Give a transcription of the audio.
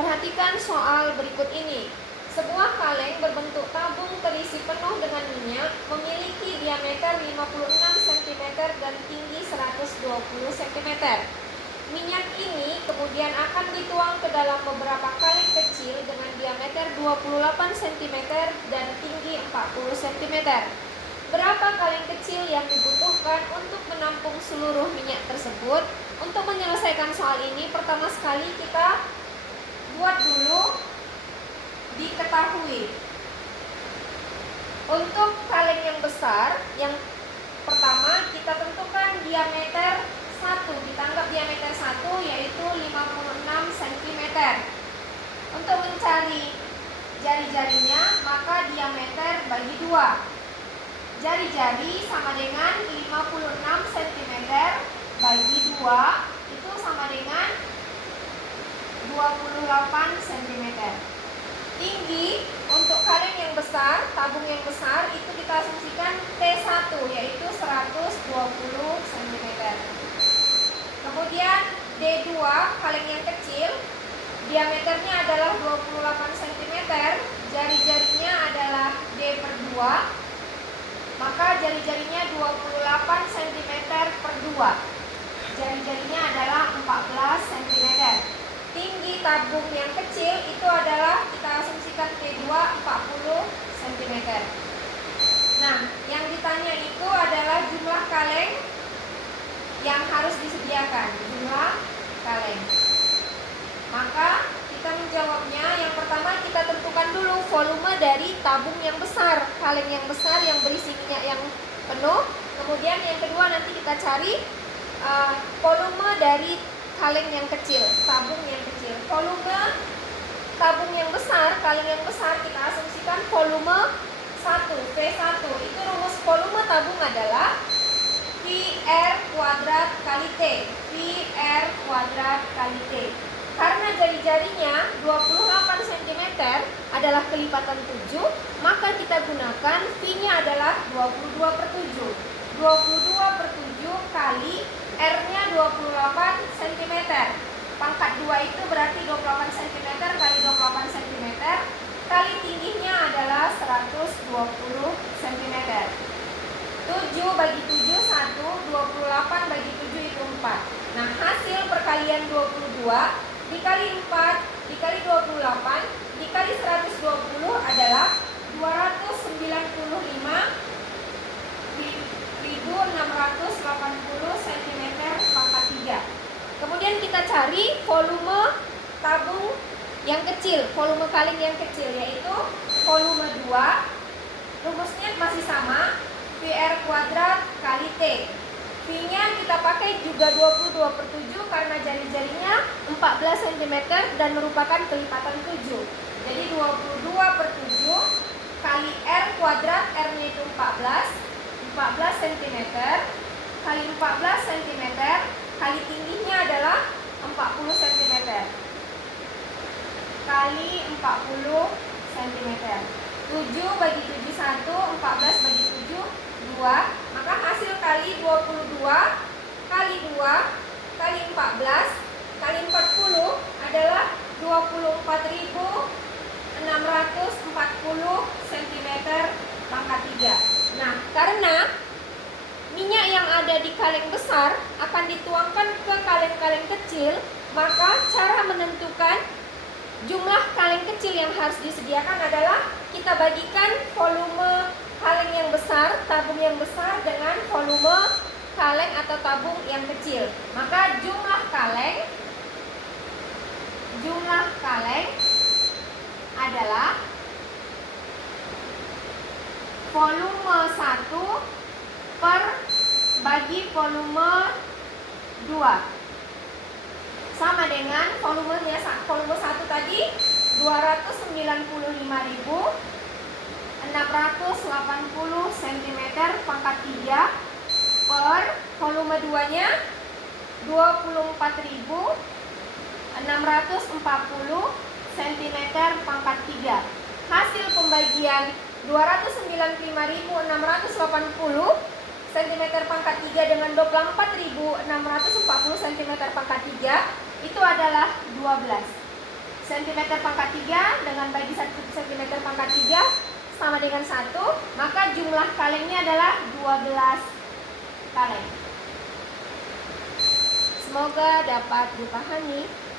Perhatikan soal berikut ini. Sebuah kaleng berbentuk tabung terisi penuh dengan minyak, memiliki diameter 56 cm dan tinggi 120 cm. Minyak ini kemudian akan dituang ke dalam beberapa kaleng kecil dengan diameter 28 cm dan tinggi 40 cm. Berapa kaleng kecil yang dibutuhkan untuk menampung seluruh minyak tersebut? Untuk menyelesaikan soal ini, pertama sekali kita buat dulu diketahui. Untuk kaleng yang besar, yang pertama kita tentukan diameter 1, ditanggap diameter 1 yaitu 56 cm. Untuk mencari jari-jarinya, maka diameter bagi 2. Jari-jari sama dengan 56 cm bagi 2 itu sama dengan 28 cm. Tinggi untuk kaleng yang besar, tabung yang besar itu kita asumsikan T1 yaitu 120 cm. Kemudian D2 kaleng yang kecil, diameternya adalah 28 cm, jari-jarinya adalah D/2, maka jari-jarinya 28 cm per 2. Jari-jarinya adalah 14 cm. Tinggi tabung yang kecil itu adalah kita asumsikan T2 40 cm. Nah, yang ditanya itu adalah jumlah kaleng yang harus disediakan, jumlah kaleng. Maka kita menjawabnya, yang pertama kita tentukan dulu volume dari tabung yang besar, kaleng yang besar yang berisi minyak yang penuh. Kemudian yang kedua nanti kita cari volume dari kaleng yang kecil, tabung yang kecil. Volume tabung yang besar, kaleng yang besar kita asumsikan volume 1, V1. Itu rumus volume tabung adalah VR kuadrat kali T. VR kuadrat kali T. Karena jari-jarinya 28 cm adalah kelipatan 7, maka kita gunakan V-nya adalah 22/7. 22/7 kali R-nya 28 cm. Pangkat 2 itu berarti 28 cm kali 28 cm kali tingginya adalah 120 cm. 7 bagi 7 1, 28 bagi 7 itu 4. Nah, hasil perkalian 22 dikali 4 dikali 28 dikali 120 adalah 295.680 cm pangkat 3. Kemudian kita cari volume tabung yang kecil, volume kaleng yang kecil, yaitu volume 2. Rumusnya masih sama, VR kuadrat kali T. V-nya kita pakai juga 22/7 karena jari-jarinya 14 cm dan merupakan kelipatan 7. Jadi 22/7 kali R kuadrat, R-nya itu 14 cm kali 14 cm kali tingginya adalah 40 cm kali 40 cm. 7 bagi 7 1, 14 bagi 7 2, maka hasil kali 22 kali 2 kali 14 kali 40 adalah 24.640 cm pangkat 3. Nah, karena minyak yang ada di kaleng besar akan dituangkan ke kaleng-kaleng kecil, maka cara menentukan jumlah kaleng kecil yang harus disediakan adalah kita bagikan volume kaleng yang besar, tabung yang besar dengan volume kaleng atau tabung yang kecil. Maka jumlah kaleng adalah volume 1 per bagi volume 2 sama dengan volume 1 tadi 295.680 cm pangkat 3 per volume 2 nya 24.640 cm pangkat 3. Hasil pembagian 295.680 cm pangkat 3 dengan 24.640 cm pangkat 3 itu adalah 12. cm pangkat 3 dengan bagi 1 cm pangkat 3 sama dengan 1, maka jumlah kalengnya adalah 12 kaleng. Semoga dapat dipahami.